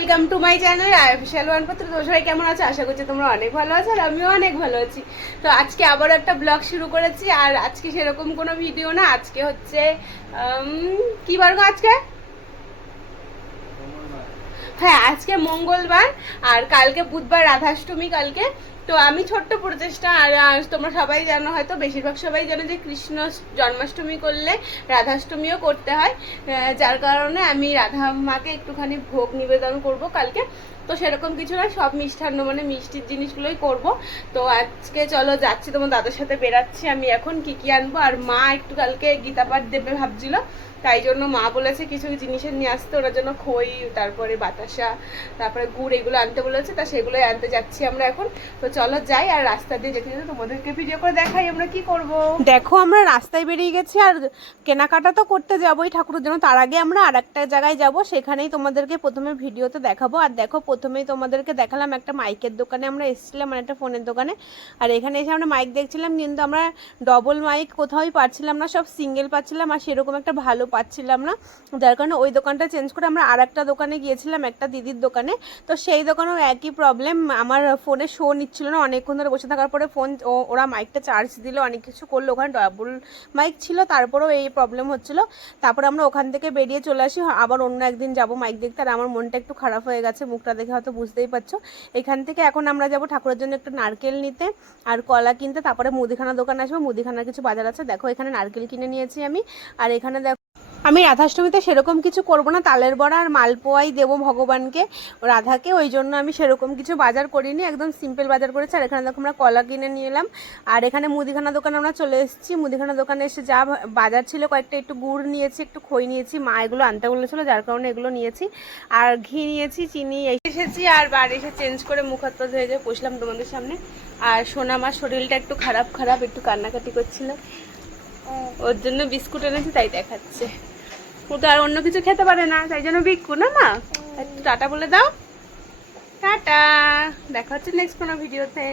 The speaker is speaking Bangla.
Welcome to my channel official ওয়ানপত্র। তো সবাই কেমন আছো? আশা করছি তোমরা অনেক ভালো আছো আর আমিও অনেক ভালো আছি। তো আজকে আবার একটা ব্লগ শুরু করেছি। আর আজকে সেরকম কোনো ভিডিও না, আজকে হচ্ছে কি বার গো আজকে? হ্যাঁ, আজকে মঙ্গলবার আর কালকে বুধবার, রাধাষ্টমী কালকে। তো আমি ছোট্ট প্রচেষ্টা, আর তোমরা সবাই জানো, হয়তো বেশিরভাগ সবাই জানো যে কৃষ্ণ জন্মাষ্টমী করলে রাধাষ্টমীও করতে হয়। যার কারণে আমি রাধা মাকে একটুখানি ভোগ নিবেদন করব কালকে। তো সেরকম কিছু না, সব মিষ্টান্ন মানে মিষ্টির জিনিসগুলোই করব। তো আজকে চলো যাচ্ছি, তোমার দাদার সাথে বেরাচ্ছি আমি এখন। কি কি আনবো, আর মা একটু কালকে গীতা পাঠ দেবে ভাবছিল, তাই জন্য মা বলেছে কিছু জিনিসের নিয়ে আসতে, ওনার জন্য খই, তারপরে বাতাসা, তারপরে গুড়, এগুলো আনতে বলেছে। তা সেগুলোই আনতে যাচ্ছি আমরা এখন। তো চলো যাই, আর রাস্তা দিয়ে যেতে যেতে তোমাদেরকে ভিডিও করে দেখাই আমরা কি করব। দেখো আমরা রাস্তায় বেরিয়ে গেছি, আর কেনাকাটা তো করতে যাবোই ঠাকুরের জন্য। তার আগে আমরা আর একটা জায়গায় যাব, সেখানেই তোমাদেরকে প্রথমে ভিডিওতে দেখাবো। আর দেখো, প্রথমেই তোমাদেরকে দেখালাম একটা মাইকের দোকানে আমরা এসেছিলাম, মানে একটা ফোনের দোকানে। আর এখানে এসে আমরা মাইক দেখছিলাম, কিন্তু আমরা ডবল মাইক কোথাওই পাচ্ছিলাম না, সব সিঙ্গেল পাচ্ছিলাম, আর সেরকম একটা ভালো পাচ্ছিলাম না। যার কারণে ওই দোকানটা চেঞ্জ করে আমরা আর একটা দোকানে গিয়েছিলাম, একটা দিদির দোকানে। তো সেই দোকানেও একই প্রবলেম, আমার ফোনে শো নিচ্ছিল না। অনেকক্ষণ ধরে বসে থাকার পরে ওরা মাইকটা চার্জ দিল, অনেক কিছু করলো, ওখানে ডবল মাইক ছিল, তারপরেও এই প্রবলেম হচ্ছিলো। তারপরে আমরা ওখান থেকে বেরিয়ে চলে আসি, আবার অন্য একদিন যাব মাইক দেখতে। আর আমার মনটা একটু খারাপ হয়ে গেছে, মুখটা দেখে হয়তো বুঝতেই পারছো। এখান থেকে এখন আমরা যাব ঠাকুরের জন্য একটু নারকেল নিতে আর কলা কিনতে, তারপরে মুদিখানা দোকানে আসবো, মুদিখানার কিছু বাজার আছে। দেখো এখানে নারকেল কিনে নিয়েছি আমি। আর এখানে দেখো, আমি রাধাষ্টমীতে সেরকম কিছু করব না, তালের বড়া আর মালপোয়াই দেবো ভগবানকে, রাধাকে। ওই জন্য আমি সেরকম কিছু বাজার করিনি, একদম সিম্পল বাজার করেছি। আর এখানে দেখো আমরা কলা কিনে নিয়ে এলাম। আর এখানে মুদিখানা দোকানে আমরা চলে এসেছি। মুদিখানা দোকানে এসে যা বাজার ছিল, কয়েকটা একটু গুড় নিয়েছি, একটু খই নিয়েছি, মা এগুলো আনতে বলেছিলো, যার কারণে এগুলো নিয়েছি। আর ঘি নিয়েছি, চিনি এসেছি। আর বাড়ি এসে চেঞ্জ করে মুখ হাত পা ধুয়ে যেয়ে বসলাম তোমাদের সামনে। আর সোনামার শরীরটা একটু খারাপ, একটু কান্নাকাটি করছিল, ওর জন্য বিস্কুট এনেছি, তাই দেখাচ্ছে। ও তো আর অন্য কিছু খেতে পারে না, তাই জন্য বিক্কু না মা। একটু টাটা বলে দাও। টাটা, দেখা হচ্ছে নেক্সট কোনো ভিডিওতে।